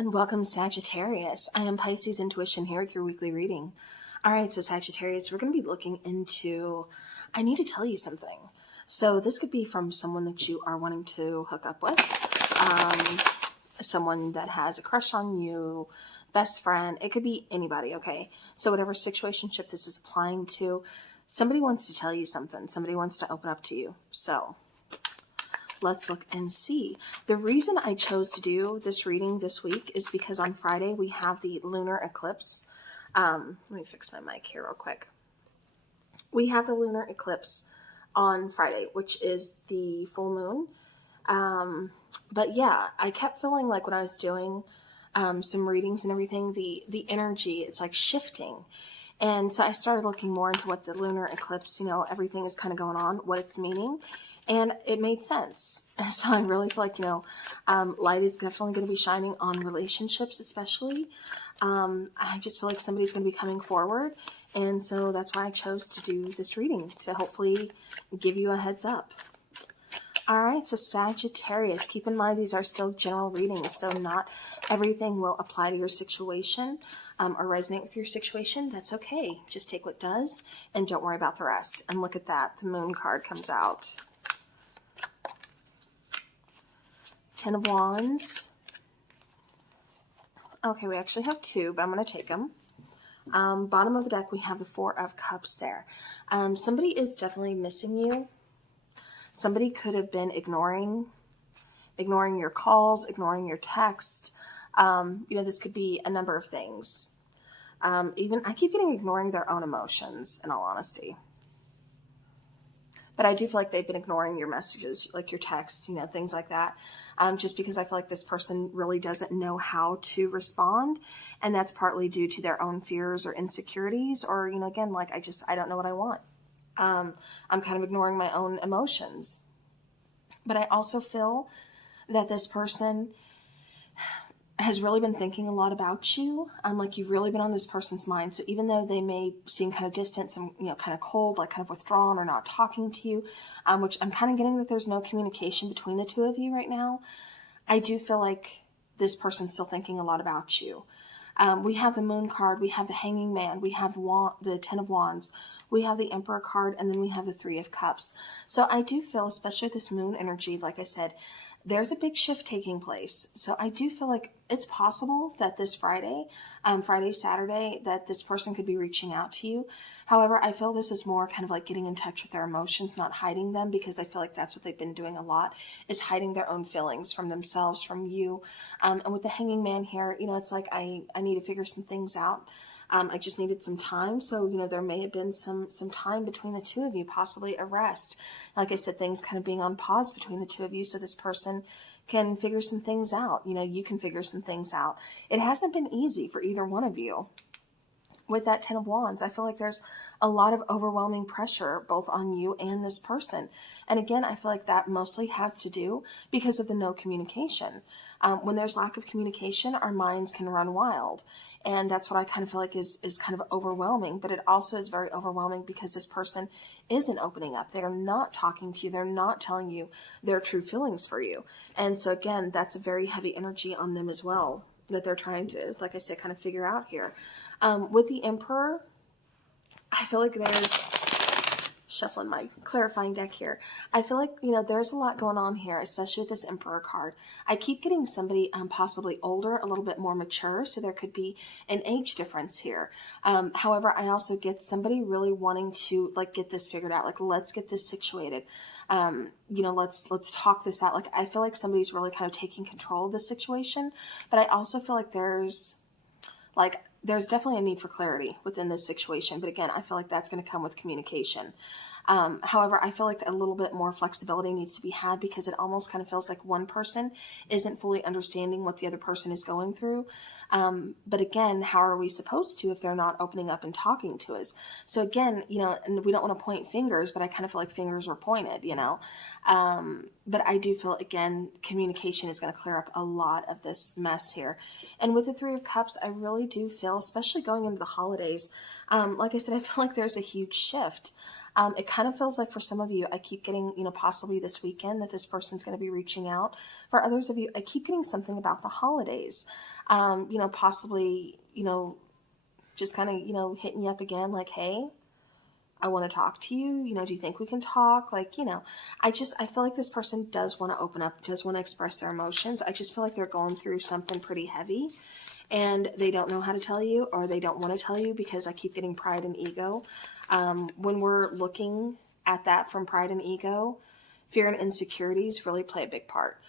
and welcome Sagittarius. I am Pisces Intuition here with your weekly reading. Alright, so Sagittarius, we're going to be looking into, I need to tell you something. So this could be from someone that you are wanting to hook up with, someone that has a crush on you, best friend, it could be anybody, okay? So whatever situationship this is applying to, somebody wants to tell you something, somebody wants to open up to you, so let's look and see. The reason I chose to do this reading this week is because on Friday we have the lunar eclipse. Let me fix my mic here real quick. We have the lunar eclipse on Friday, which is the full moon. But yeah, I kept feeling like when I was doing some readings and everything, the energy, it's like shifting. And so I started looking more into what the lunar eclipse, everything is kind of going on, what it's meaning. And it made sense. And so I really feel like, light is definitely going to be shining on relationships, especially. I just feel like somebody's going to be coming forward. And so that's why I chose to do this reading, to hopefully give you a heads up. All right, so Sagittarius, keep in mind these are still general readings, so not everything will apply to your situation or resonate with your situation. That's okay. Just take what does and don't worry about the rest. And look at that. The moon card comes out. 10 of Wands. Okay, we actually have two, but I'm going to take them. Bottom of the deck, we have the 4 of Cups there. Somebody is definitely missing you. Somebody could have been ignoring your calls, ignoring your text. This could be a number of things. Even I keep getting ignoring their own emotions, in all honesty. But I do feel like they've been ignoring your messages, like your texts, things like that. Just because I feel like this person really doesn't know how to respond. And that's partly due to their own fears or insecurities. Or, again, like I don't know what I want. I'm kind of ignoring my own emotions. But I also feel that this person has really been thinking a lot about you. Like you've really been on this person's mind. So even though they may seem kind of distant, some, kind of cold, like kind of withdrawn or not talking to you, which I'm kind of getting that there's no communication between the two of you right now, I do feel like this person's still thinking a lot about you. We have the Moon card, we have the Hanging Man, we have the 10 of Wands, we have the Emperor card, and then we have the 3 of Cups. So I do feel, especially with this Moon energy, like I said, there's a big shift taking place. So I do feel like it's possible that this Friday, Saturday, that this person could be reaching out to you. However, I feel this is more kind of like getting in touch with their emotions, not hiding them, because I feel like that's what they've been doing a lot, is hiding their own feelings from themselves, from you. And with the Hanging Man here, it's like I need to figure some things out. I just needed some time. So, there may have been some time between the two of you, possibly a rest. Like I said, things kind of being on pause between the two of you so this person can figure some things out. You can figure some things out. It hasn't been easy for either one of you. With that 10 of Wands, I feel like there's a lot of overwhelming pressure both on you and this person. And again, I feel like that mostly has to do because of the no communication. When there's lack of communication, our minds can run wild. And that's what I kind of feel like is kind of overwhelming. But it also is very overwhelming because this person isn't opening up. They're not talking to you. They're not telling you their true feelings for you. And so again, that's a very heavy energy on them as well, that they're trying to, like I said, kind of figure out here. With the Emperor, I feel like there's, shuffling my clarifying deck here, I feel like, there's a lot going on here, especially with this Emperor card. I keep getting somebody possibly older, a little bit more mature, so there could be an age difference here. However, I also get somebody really wanting to, like, get this figured out, like, let's get this situated. Let's talk this out. Like, I feel like somebody's really kind of taking control of the situation, but I also feel like there's definitely a need for clarity within this situation. But again, I feel like that's going to come with communication. However, I feel like a little bit more flexibility needs to be had because it almost kind of feels like one person isn't fully understanding what the other person is going through. But again, how are we supposed to if they're not opening up and talking to us? So again, and we don't want to point fingers, but I kind of feel like fingers were pointed, but I do feel, again, communication is going to clear up a lot of this mess here. And with the 3 of Cups, I really do feel, especially going into the holidays, like I said, I feel like there's a huge shift. It kind of feels like for some of you, I keep getting, possibly this weekend that this person's going to be reaching out. For others of you, I keep getting something about the holidays, possibly, just kind of, hitting you up again, like, hey, I want to talk to you. Do you think we can talk? Like, I feel like this person does want to open up, does want to express their emotions. I just feel like they're going through something pretty heavy and they don't know how to tell you, or they don't want to tell you, because I keep getting pride and ego. When we're looking at that from pride and ego, fear and insecurities really play a big part.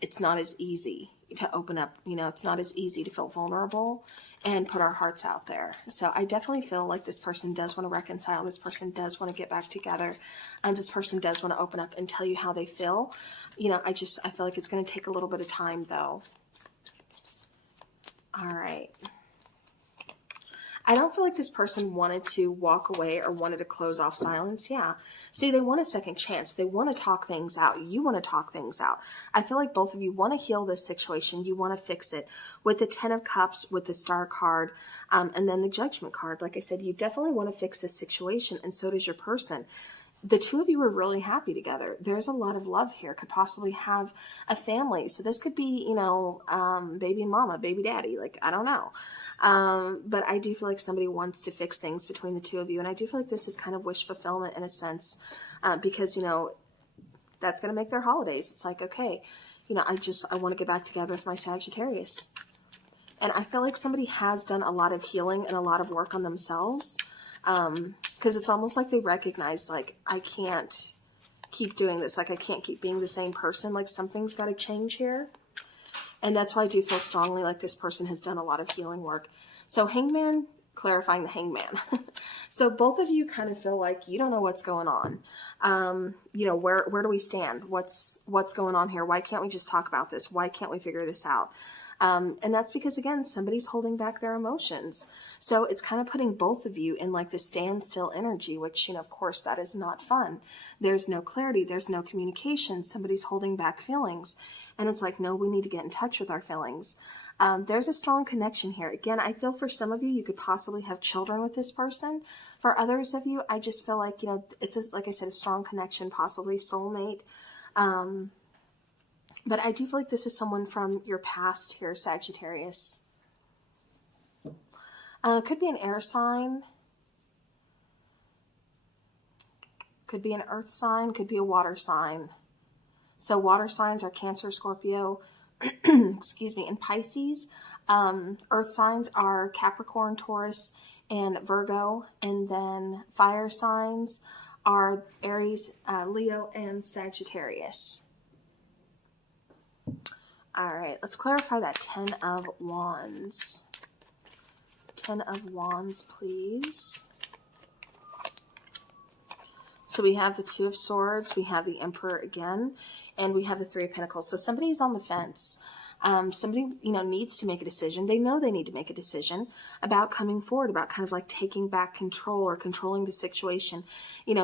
It's not as easy to open up, it's not as easy to feel vulnerable and put our hearts out there. So I definitely feel like this person does want to reconcile. This person does want to get back together. And this person does want to open up and tell you how they feel. I feel like it's going to take a little bit of time though. All right. I don't feel like this person wanted to walk away or wanted to close off silence. Yeah. See, they want a second chance. They want to talk things out. You want to talk things out. I feel like both of you want to heal this situation. You want to fix it with the 10 of Cups, with the Star card, and then the Judgment card. Like I said, you definitely want to fix this situation, and so does your person. The two of you are really happy together. There's a lot of love here. Could possibly have a family. So this could be, baby mama, baby daddy. Like, I don't know. But I do feel like somebody wants to fix things between the two of you. And I do feel like this is kind of wish fulfillment in a sense, because, that's going to make their holidays. It's like, okay, I want to get back together with my Sagittarius. And I feel like somebody has done a lot of healing and a lot of work on themselves. Because it's almost like they recognize, like, I can't keep doing this. Like, I can't keep being the same person. Like, something's got to change here. And that's why I do feel strongly like this person has done a lot of healing work. So Hangman, clarifying the Hangman. So both of you kind of feel like you don't know what's going on. Where do we stand? What's going on here? Why can't we just talk about this? Why can't we figure this out? And that's because, again, somebody's holding back their emotions. So it's kind of putting both of you in like the standstill energy, which, of course, that is not fun. There's no clarity. There's no communication. Somebody's holding back feelings. And it's like, no, we need to get in touch with our feelings. There's a strong connection here. Again, I feel for some of you, you could possibly have children with this person. For others of you, I just feel like, it's, like I said, a strong connection, possibly soulmate. But I do feel like this is someone from your past here, Sagittarius. Could be an air sign. Could be an earth sign. Could be a water sign. So water signs are Cancer, Scorpio, excuse me, and Pisces. Earth signs are Capricorn, Taurus, and Virgo. And then fire signs are Aries, Leo, and Sagittarius. All right, let's clarify that 10 of Wands. 10 of Wands, please. So we have the 2 of Swords, we have the Emperor again, and we have the 3 of Pentacles. So somebody's on the fence. Somebody, needs to make a decision. They know they need to make a decision about coming forward, about kind of like taking back control or controlling the situation,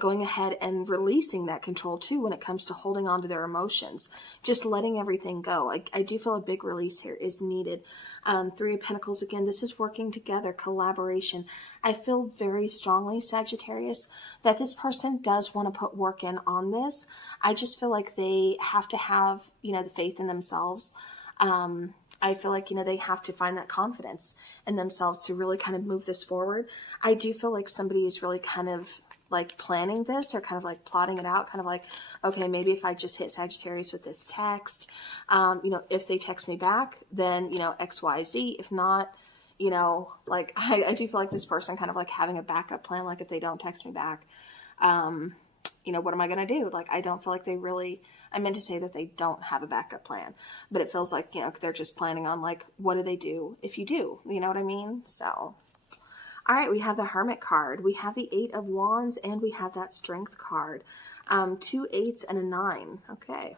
going ahead and releasing that control too when it comes to holding on to their emotions, just letting everything go. I do feel a big release here is needed. 3 of Pentacles, again, this is working together, collaboration. I feel very strongly, Sagittarius, that this person does want to put work in on this. I just feel like they have to have, the faith in themselves. I feel like, they have to find that confidence in themselves to really kind of move this forward. I do feel like somebody is really kind of like planning this or kind of like plotting it out, kind of like, okay, maybe if I just hit Sagittarius with this text, if they text me back, then, X, Y, Z. If not, like I do feel like this person kind of like having a backup plan. Like if they don't text me back, what am I going to do? Like, I don't feel like they really, I meant to say that they don't have a backup plan, but it feels like, they're just planning on like, what do they do if you do, you know what I mean? So, all right, we have the Hermit card, we have the 8 of Wands, and we have that Strength card, 2 8s and a 9. Okay.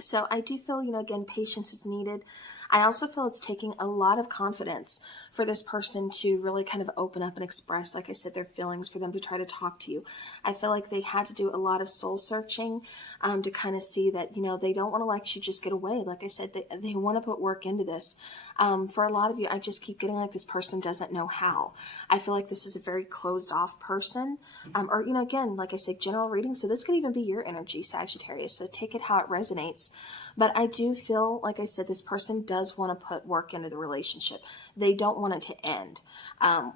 So I do feel, again, patience is needed. I also feel it's taking a lot of confidence for this person to really kind of open up and express, like I said, their feelings, for them to try to talk to you. I feel like they had to do a lot of soul searching to kind of see that, they don't want to let you just get away. Like I said, they want to put work into this. For a lot of you, I just keep getting like this person doesn't know how. I feel like this is a very closed off person. Or, again, like I said, general reading. So this could even be your energy, Sagittarius. So take it how it resonates. But I do feel, like I said, this person does want to put work into the relationship. They don't want it to end.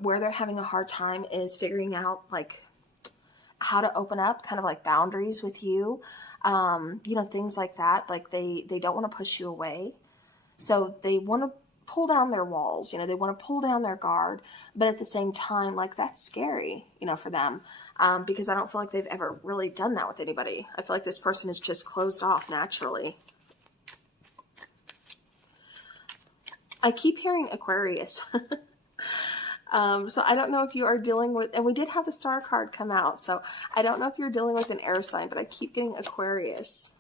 Where they're having a hard time is figuring out, like, how to open up, kind of like boundaries with you, things like that. Like they don't want to push you away. So they want to pull down their walls, they want to pull down their guard, but at the same time, like, that's scary, for them, because I don't feel like they've ever really done that with anybody. I feel like this person is just closed off naturally. I keep hearing Aquarius. So I don't know if you are dealing with, and we did have the star card come out, so I don't know if you're dealing with an air sign, but I keep getting Aquarius.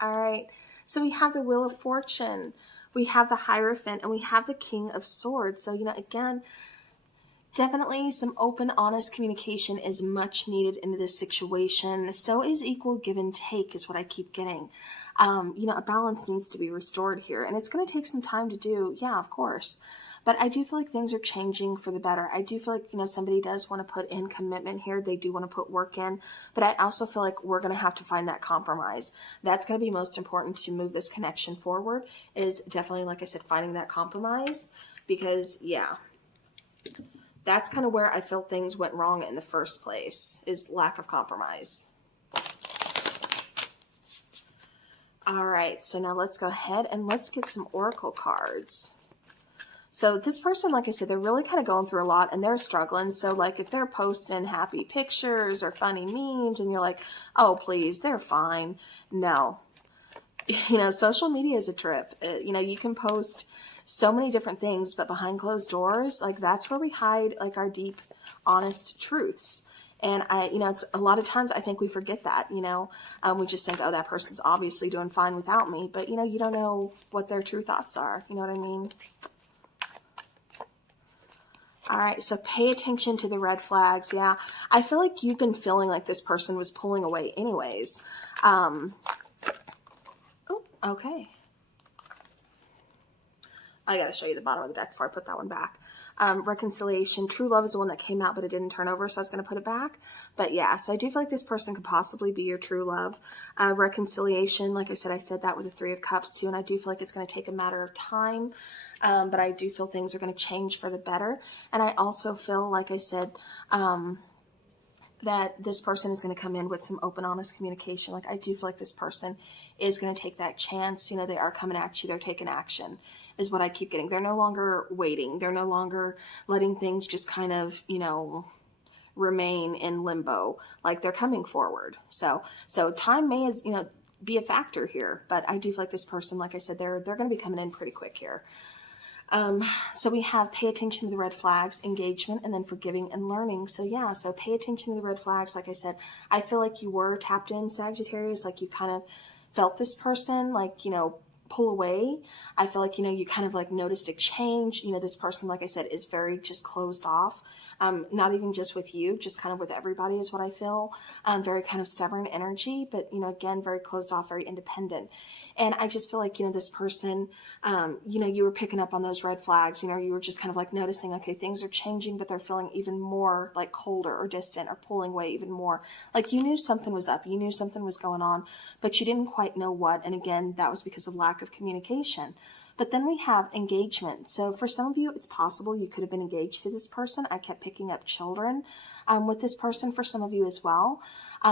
All right. So we have the Wheel of Fortune, we have the Hierophant, and we have the King of Swords. So, again, definitely some open, honest communication is much needed into this situation. So is equal give and take is what I keep getting. A balance needs to be restored here, and it's going to take some time to do. Yeah, of course. But I do feel like things are changing for the better. I do feel like, somebody does want to put in commitment here. They do want to put work in. But I also feel like we're going to have to find that compromise. That's going to be most important to move this connection forward, is definitely, like I said, finding that compromise. Because, yeah, that's kind of where I feel things went wrong in the first place, is lack of compromise. All right, so now let's go ahead and let's get some oracle cards. So this person, like I said, they're really kind of going through a lot and they're struggling. So like if they're posting happy pictures or funny memes and you're like, oh, please, they're fine. No. Social media is a trip. You can post so many different things, but behind closed doors, like that's where we hide like our deep, honest truths. And it's a lot of times I think we forget that, we just think, oh, that person's obviously doing fine without me. But, you don't know what their true thoughts are. You know what I mean? All right, so pay attention to the red flags. Yeah, I feel like you've been feeling like this person was pulling away anyways. Oh, okay. I got to show you the bottom of the deck before I put that one back. Reconciliation. True love is the one that came out, but it didn't turn over, so I was going to put it back. But yeah, so I do feel like this person could possibly be your true love. Reconciliation, like I said that with the Three of Cups too, and I do feel like it's going to take a matter of time. But I do feel things are going to change for the better. And I also feel, like I said, that this person is going to come in with some open, honest communication. Like I do feel like this person is going to take that chance. They are coming at you. They're taking action is what I keep getting. They're no longer waiting. They're no longer letting things just kind of, remain in limbo. Like they're coming forward. So time may be a factor here, but I do feel like this person, like I said, they're going to be coming in pretty quick here. So we have pay attention to the red flags, engagement, and then forgiving and learning. So yeah, so pay attention to the red flags. Like I said, I feel like you were tapped in, Sagittarius, like you kind of felt this person, like, pull away. I feel like, you kind of like noticed a change. This person, like I said, is very just closed off. Not even just with you, just kind of with everybody is what I feel. Very kind of stubborn energy, but, again, very closed off, very independent. And I just feel like, this person, you were picking up on those red flags, you were just kind of like noticing, okay, things are changing, but they're feeling even more like colder or distant or pulling away even more. Like you knew something was up, you knew something was going on, but you didn't quite know what. And again, that was because of lack of communication. But then we have engagement. So for some of you, it's possible you could have been engaged to this person. I kept picking up children with this person for some of you as well.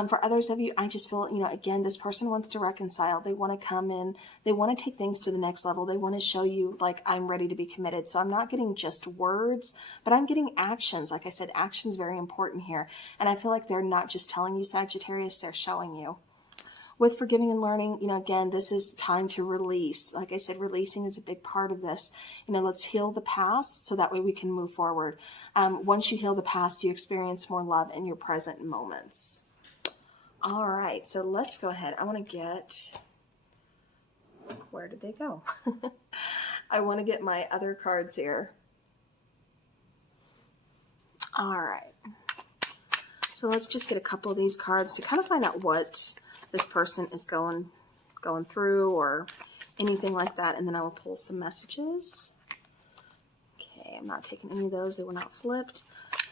For others of you, I just feel, again, this person wants to reconcile. They want to come in. They want to take things to the next level. They want to show you, like, I'm ready to be committed. So I'm not getting just words, but I'm getting actions. Like I said, action's very important here. And I feel like they're not just telling you, Sagittarius, they're showing you. With forgiving and learning, again, this is time to release. Like I said, releasing is a big part of this. Let's heal the past so that way we can move forward. Once you heal the past, you experience more love in your present moments. All right, so let's go ahead. I want to get Where did they go? I want to get my other cards here. All right. So let's just get a couple of these cards to kind of find out what this person is going through or anything like that. And then I will pull some messages. Okay, I'm not taking any of those. They were not flipped.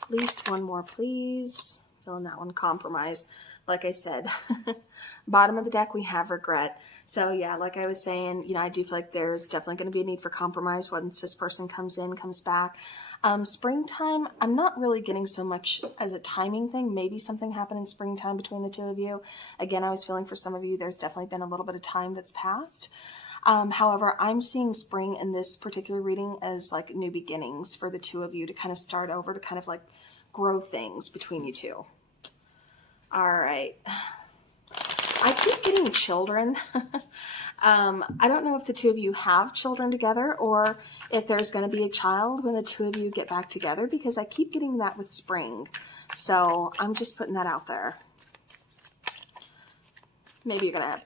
At least one more, please. Feeling that one, compromise. Like I said, bottom of the deck, we have regret. So yeah, like I was saying, you know, I do feel like there's definitely going to be a need for compromise once this person comes back. Springtime, I'm not really getting so much as a timing thing. Maybe something happened in springtime between the two of you. Again, I was feeling for some of you, there's definitely been a little bit of time that's passed. However, I'm seeing spring in this particular reading as like new beginnings for the two of you to kind of start over, to kind of like grow things between you two. All right. I keep getting children. I don't know if the two of you have children together or if there's going to be a child when the two of you get back together, because I keep getting that with spring. So I'm just putting that out there. Maybe you're going to have,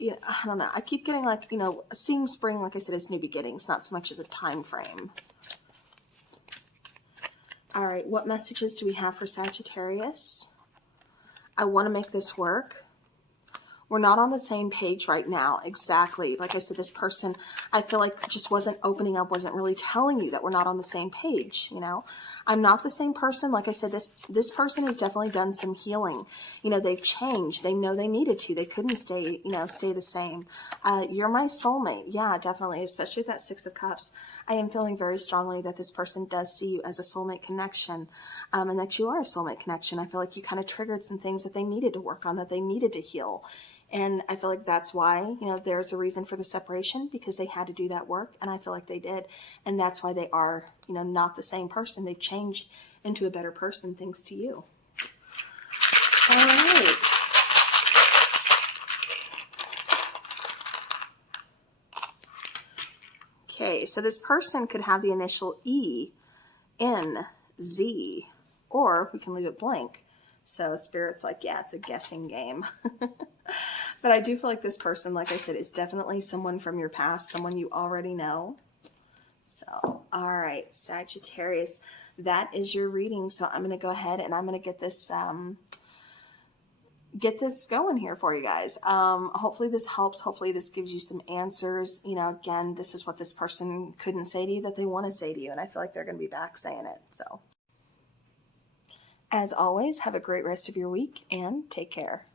yeah, I don't know. I keep getting like, you know, seeing spring, like I said, as new beginnings, not so much as a time frame. All right. What messages do we have for Sagittarius? I want to make this work. We're not on the same page right now. Exactly. Like I said, this person, I feel like just wasn't opening up, wasn't really telling you that we're not on the same page. You know, I'm not the same person. Like I said, this person has definitely done some healing. You know, they've changed. They know they needed to. They couldn't stay, you know, stay the same. You're my soulmate. Yeah, definitely. Especially with that Six of Cups. I am feeling very strongly that this person does see you as a soulmate connection, and that you are a soulmate connection. I feel like you kind of triggered some things that they needed to work on, that they needed to heal. And I feel like that's why, you know, there's a reason for the separation, because they had to do that work. And I feel like they did. And that's why they are, you know, not the same person. They've changed into a better person thanks to you. All right. Okay, so this person could have the initial E, N, Z, or we can leave it blank. So Spirit's like, yeah, it's a guessing game. But I do feel like this person, like I said, is definitely someone from your past, someone you already know. So, all right, Sagittarius, that is your reading. So I'm going to go ahead and I'm going to get this going here for you guys. Hopefully this helps. Hopefully this gives you some answers. You know, again, this is what this person couldn't say to you that they want to say to you. And I feel like they're going to be back saying it. So as always, have a great rest of your week and take care.